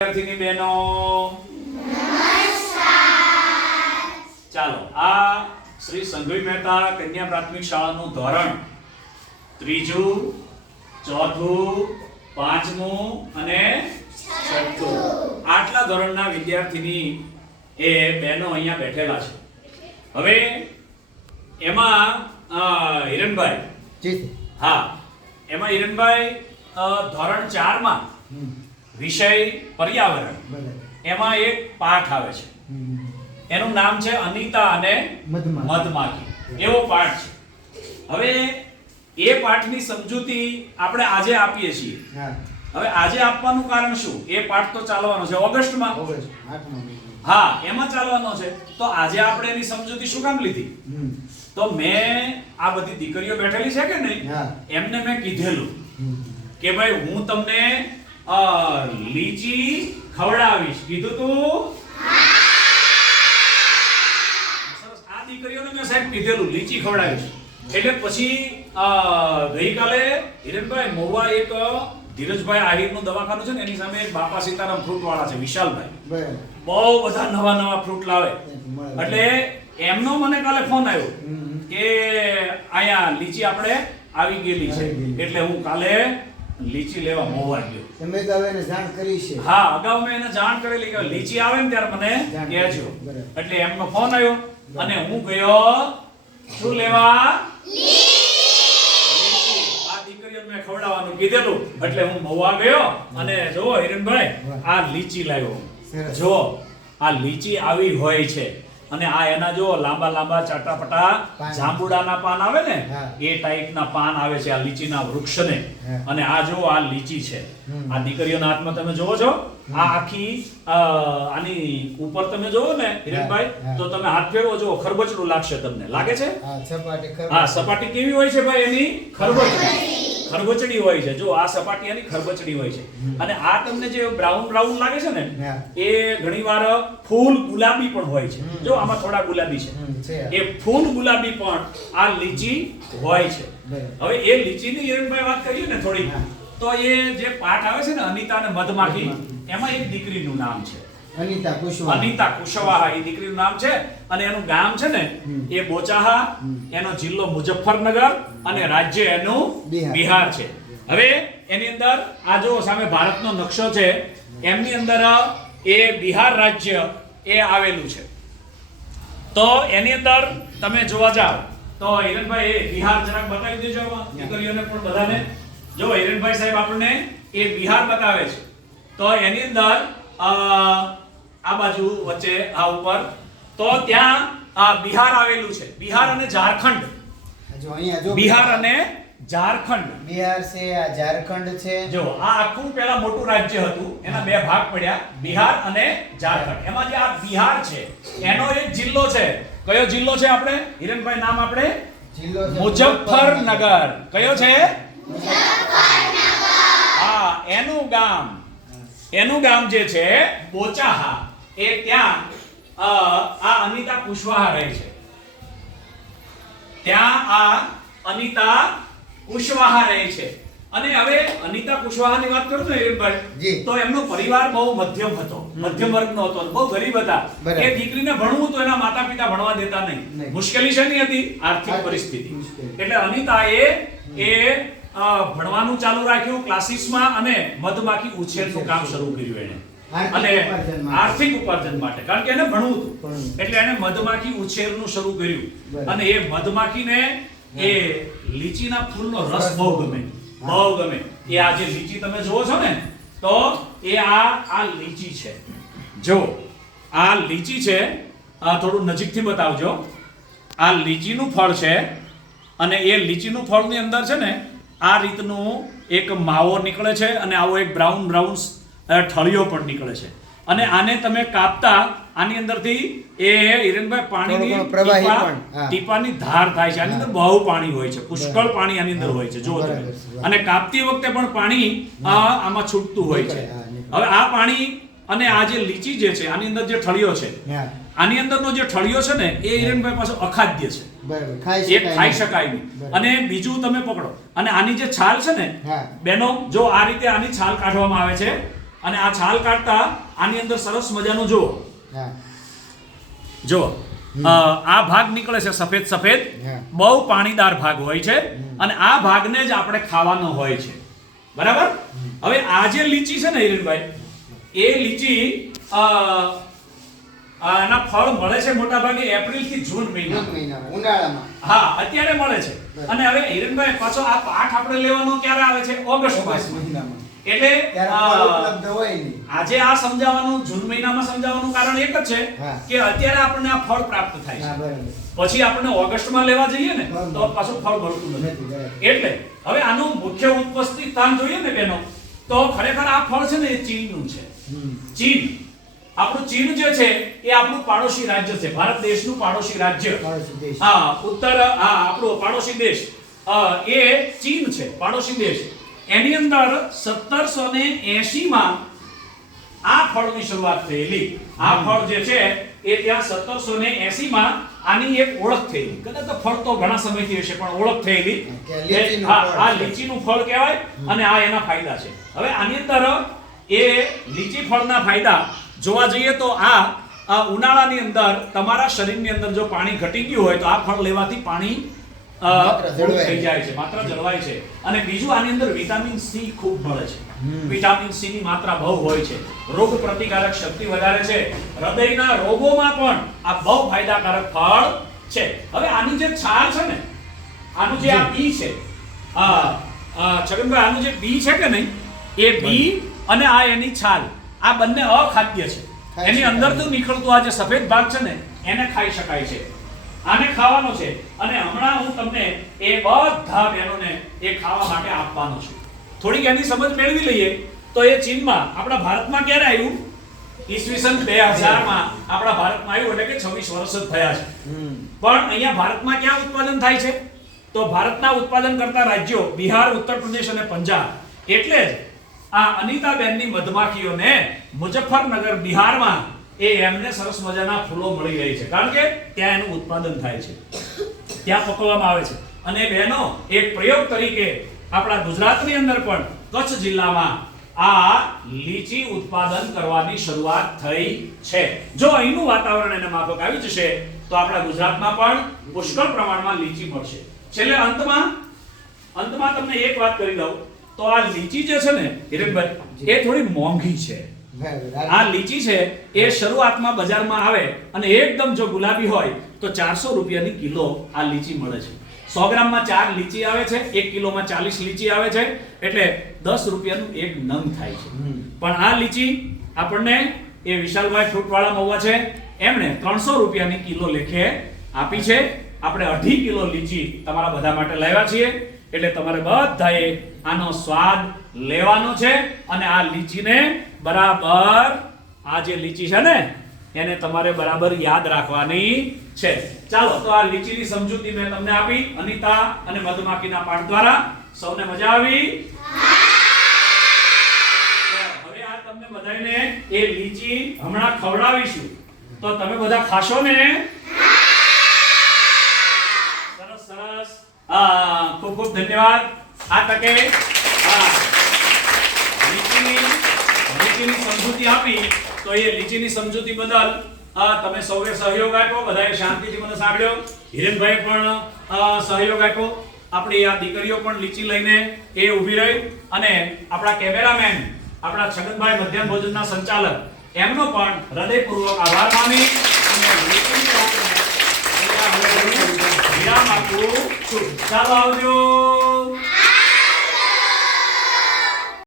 વિદ્યાર્થીની બહેનો ચાલો આ શ્રી સંઘવી મહેતા કન્યા પ્રાથમિક શાળાનું ધોરણ ત્રીજું, ચોથું, પાંચમું અને છઠ્ઠું આટલા ધોરણના વિદ્યાર્થીની એ બહેનો અહીંયા બેઠેલા છે. હવે એમાં હિરણભાઈ હા એમાં હિરણભાઈ ધોરણ 4 માં વિષય પર્યાવરણ એમાં એક પાઠ આવે છે. એનું નામ છે અનિતા અને મધમાખી. એવો પાઠ છે. હવે એ પાઠની સમજૂતી આપણે આજે આપીએ છીએ. હવે આજે આપવાનું કારણ શું? એ પાઠ તો ચાલવાનો છે ઓગસ્ટમાં. હા એમાં ચાલવાનો છે. તો આજે આપણે એની સમજૂતી શું કામ લીધી? તો મેં આ બધી દીકરીઓ બેઠેલી છે કે નહીં એમને મેં કીધેલું કે ભાઈ હું તમને લીચી ખવડાવીશ. કીધું તું? સરસ. આ દીકરીઓને મેં સાહેબ કીધેલું લીચી ખવડાવીશ. એટલે પછી ગઈકાલે હિરણભાઈ મોવા એક ધીરજભાઈ આહિરનું દવાખાનું છે ને એની સામે એક બાપા સીતારામ ફ્રૂટ વાળા છે વિશાલભાઈ. બહુ બધા નવા ફ્રૂટ લાવે. એટલે એમનો મને કાલે ફોન આવ્યો કે અહીંયા લીચી આપણે આવી ગયેલી છે. એટલે હું કાલે લીચી લેવા મોવા ગયો. તમે તો હવે એને જાણ કરી છે? હા અગાઉ મેં એને જાણ કરેલી કે લીચી આવે ને ત્યારે મને કહેજો. એટલે એમનો ફોન આવ્યો અને હું ગયો શું લેવા? લીચી. આ દીકરીઓને મેં ખવડાવવાનું કીધેલું એટલે હું મોવા ગયો અને જો હિરણભાઈ આ લીચી લાવ્યો. જો આ લીચી આવી હોય છે અને આ એના જો લાંબા લાંબા ચાટાપટા જાંબુડાના પાન આવે ને એ ટાઈપના પાન આવે છે આ લીચીના વૃક્ષને. અને આ જો આ લીચી છે. આ દીકરીઓના હાથમાં તમે જોવો છો આ આખી આની ઉપર તમે જોવો ને હિરણભાઈ તો તમે હાથ ફેરવો જો ખરબચડું લાગશે તમને. લાગે છે? હા સપાટી કેવી હોય છે ભાઈ એની? ખરબચડી હોય છે. જો આ સપાટી એની ખરબચડી હોય છે. અને આ તમને જે બ્રાઉન લાગે છે ને એ ઘણીવાર ફૂલ ગુલાબી પણ હોય છે. જો આમાં થોડા ગુલાબી છે. એ ફૂલ ગુલાબી પણ આ લીચી હોય છે. હવે એ લીચીની હિરણભાઈ વાત કરીએ ને થોડી તો એ જે પાઠ આવે છે ને અનિતા અને મધમાખી એમાં એક દીકરીનું નામ છે અનિતા કુશવાહા. એ દીકરીનું નામ છે અને એનું ગામ છે ને એ બોચાહા. એનો જિલ્લો મુઝફ્ફરનગર અને રાજ્ય એનું બિહાર છે. હવે એની અંદર આ જો સામે ભારતનો નકશો છે એમની અંદર એ બિહાર રાજ્ય એ આવેલું છે. તો એની અંદર તમે જોવા જાવ તો હિરણભાઈ એ બિહાર જરાક બતાવી દેજો દીકરીઓને પણ બધાને. જો હિરણભાઈ સાહેબ આપણને એ બિહાર બતાવે છે. તો એની અંદર આ બાજુ વચ્ચે આ ઉપર તો ત્યાં બિહાર આવેલું છે. બિહાર અને ઝારખંડ. જો અહીંયા જો બિહાર અને ઝારખંડ. બિહાર છે આ ઝારખંડ છે. જો આ આખું પેલા મોટું રાજ્ય હતું એના બે ભાગ પડ્યા બિહાર અને ઝારખંડ. એમાં જે આ બિહાર છે એનો એક જિલ્લો છે. કયો જિલ્લો છે આપણે હિરણભાઈ નામ આપણે? જિલ્લો છે મુઝફ્ફરનગર. કયો છે? હા એનું ગામ જે છે બોચાહા એ ત્યાં આ અનિતા કુશવાહા રહે છે. ત્યાં આ અનિતા કુશવાહા રહે છે. અને હવે અનિતા કુશવાહાની વાત કરું ને હિરણભાઈ તો એમનો પરિવાર બહુ મધ્યમ હતો. મધ્યમ વર્ગનો હતો. બહુ ગરીબ હતા. એ દીકરીને ભણવું તો એના માતા પિતા ભણવા દેતા નહીં. મુશ્કેલી શેની હતી? આર્થિક પરિસ્થિતિ. એટલે અનિતાએ ભણવાનું ચાલુ રાખ્યું ક્લાસીસમાં અને મધમાખી ઉછેરનું કામ શરૂ કર્યું એને. અને આર્થિક ઉપાર્જન માટે કારણ કે એને ભણવું હતું એટલે એને મધમાખી ઉછેરનું શરૂ કર્યું. અને એ મધમાખીને એ લીચીના ફૂલનો રસ બહુ ગમે. એ આ જે લીચી તમે જોવો છો ને તો એ આ લીચી છે. જો આ લીચી છે. થોડું નજીકથી બતાવજો. આ લીચીનું ફળ છે અને એ લીચીનું ફળની અંદર છે ને આ રીતનું એક માવો નીકળે છે અને આવો એક બ્રાઉન ઠળિયો પણ નીકળે છે. અને આને તમે કાપતા આની અંદરથી એ હિરણભાઈ પાણીની ટીપાની ધાર થાય છે. આની અંદર બહુ પાણી હોય છે. પુષ્કળ પાણી આની અંદર હોય છે. જો તમે અને કાપતી વખતે પણ પાણી આમાં છૂટતું હોય છે. હવે આ પાણી અને આ જે લીચી જે છે આની અંદર જે ઠળિયો છે આની અંદરનો જે ઠળિયો છે ને એ હિરણભાઈ પાસે અખાદ્ય છે. એ ખાઈ શકાય નહીં. અને બીજું તમે પકડો અને આની જે છાલ છે ને બેનો જો આ રીતે આની છાલ કાઢવામાં આવે છે અને આ છાલ કાઢતા આની અંદર સરસ મજાનું જુઓ હા જો આ ભાગ નીકળે છે સફેદ સફેદ હા. બહુ પાણીદાર ભાગ હોય છે અને આ ભાગને જ આપણે ખાવાનો હોય છે બરાબર હવે આ જે લીચી છે ને હિરેનભાઈ એ લીચી આના ફળ મળે છે મોટા ભાગે એપ્રિલ થી જૂન મહિના જૂન મહિનામાં ઉનાળામાં હા અત્યારે મળે છે અને હવે હિરેનભાઈ પાછો આ પાઠ આપણે લેવાનો ક્યારે આવે છે ઓગસ્ટ ઓગસ્ટ માસમાં મહિનામાં એટલે ત્યારે ફળ ઉપલબ્ધ હોય નહીં. આજે આ સમજાવવાનું જૂન મહિનામાં સમજાવવાનું કારણ એક જ છે હા. કે અત્યારે આપણને આ ફળ પ્રાપ્ત થાય હા છે બરાબર પછી આપણે ઓગસ્ટમાં લેવા જઈએ ને બરાબર. તો પાછું ફળ મળતું નથી નથી બરાબર. એટલે હવે આનું મુખ્ય ઉત્પત્તિ સ્થાન જોઈએ ને બેનો તો ખરેખર આ ફળ છે ને એ ચીનનું છે ચીન આપણું ચીન જે છે એ આપણું પાડોશી રાજ્ય છે ભારત દેશનું પાડોશી રાજ્ય પાડોશી દેશ. હા ઉત્તર હા આપણો પાડોશી દેશ એ ચીન છે પાડોશી દેશ એની અંદર 1780 માં આ ફળની શરૂઆત થયેલી આ ફળ જે છે એ ત્યાં 1780 માં આની એક ઓળખ થયેલી કદાચ તો ફળ તો ઘણા સમયથી હશે પણ ઓળખ થયેલી કે લીચીનું હા ફળ આ છે. લીચીનું ફળ કહેવાય અને આ એના ફાયદા છે હવે આની અંદર એ લીચી ફળના ફાયદા જોવા જઈએ તો આ ઉનાળાની અંદર તમારા શરીરની અંદર જો પાણી ઘટી ગયું હોય તો આ ફળ લેવાથી પાણી માત્ર જળવાય. થઈ જાય છે માત્ર જળવાય છે અને બીજું આની અંદર વિટામિન સી ખૂબ મળે છે વિટામિન સી ની માત્રા બહુ હોય છે રોગ પ્રતિકારક શક્તિ વધારે છે હૃદયના રોગોમાં પણ આ બહુ ફાયદાકારક ફળ છે હવે આની જે છાલ છે ને આનું જે આ બી છે છગનભાઈ આનું જે બી છે કે નહીં એ બી અને આ એની છાલ આ બંને અખાદ્ય છે ખાઈ એની શકાય. અંદરથી નીકળતું આ જે સફેદ ભાગ છે ને એને ખાઈ શકાય છે આને ખાવાનો છે અને હમણાં હું તમને એ બધા બહેનોને એ ખાવા માટે આપવાનો છું થોડીક એની સમજ મેળવી લઈએ તો એ ચીનમાં આપણા ભારતમાં ક્યારે આવ્યું ઈસવીસન 2000 માં આપણા ભારતમાં આવ્યું એટલે કે 26 વર્ષ જ થયા છે પણ અહીંયા ભારતમાં ક્યાં ઉત્પાદન થાય છે તો ભારતના ઉત્પાદન કરતા રાજ્યો બિહાર ઉત્તર પ્રદેશ અને પંજાબ એટલે જ આ અનિતાબેનની મધમાખીઓને મુઝફ્ફરનગર બિહારમાં એ એમને સરસ મજાના ફૂલો મળી રહી છે કારણ કે ત્યાં એનું ઉત્પાદન થાય છે ત્યાં પકવવામાં આવે છે અને બહેનો એક પ્રયોગ તરીકે આપણા ગુજરાતની અંદર પણ કચ્છ જિલ્લામાં આ લીચી ઉત્પાદન કરવાની શરૂઆત થઈ છે જો અહીંનું વાતાવરણ એને માફક આવી જશે તો આપણા ગુજરાતમાં પણ પુષ્કળ પ્રમાણમાં લીચી મળશે છેલ્લે અંતમાં તમને એક વાત કરી દઉં તો આ લીચી જે છે ને હિરેનભાઈ એ થોડી મોંઘી છે બરાબર. આ લીચી છે એ શરૂઆતમાં બજારમાં આવે અને એકદમ જો ગુલાબી હોય તો 400 રૂપિયાની કિલો આ લીચી મળે છે 100 ગ્રામમાં 4 લીચી આવે છે 1 કિલોમાં 40 લીચી આવે છે એટલે 10 રૂપિયાનું એક નંગ થાય છે પણ આ લીચી આપણને એ વિશાલભાઈ ફ્રૂટ વાળા મહુવા છે એમણે 300 રૂપિયાની કિલો લેખે આપી છે આપણે 2.5 કિલો લીચી તમારા બધા માટે લાવ્યા છીએ એટલે તમારે બધાએ આનો સ્વાદ લેવાનો છે અને આ લીચીને બરાબર આ જે લીચી છે ને એને તમારે બરાબર યાદ રાખવાની છે ચાલો તો આ લીચીની સમજૂતી મેં તમને આપી અનિતા અને મધમાખીના પાઠ દ્વારા સૌને મજા આવી હવે આ તમને બધાને એ લીચી હમણાં ખવડાવીશું તો તમે બધા ખાશો ને સરસ સરસ ખૂબ ખૂબ ધન્યવાદ આ તકે લીચીની સમજૂતી આપી તો એ લીચીની સમજૂતી બદલ તમે સૌએ સહયોગ આપ્યો બધાએ શાંતિથી મને સાંભળ્યો હિરેનભાઈ પણ સહયોગ આપ્યો આપણી આ દીકરીઓ પણ લીચી લઈને એ ઊભી રહી અને આપણા કેમેરામેન આપણા છગનભાઈ મધ્યાહન ભોજનના સંચાલક એમનો પણ હૃદયપૂર્વક આભાર માની અને લીચીની વાતને અહીંયા હવે વિરામ આપું છું ચાલો આવજો